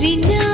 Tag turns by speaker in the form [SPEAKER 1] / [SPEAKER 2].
[SPEAKER 1] தெரிஞா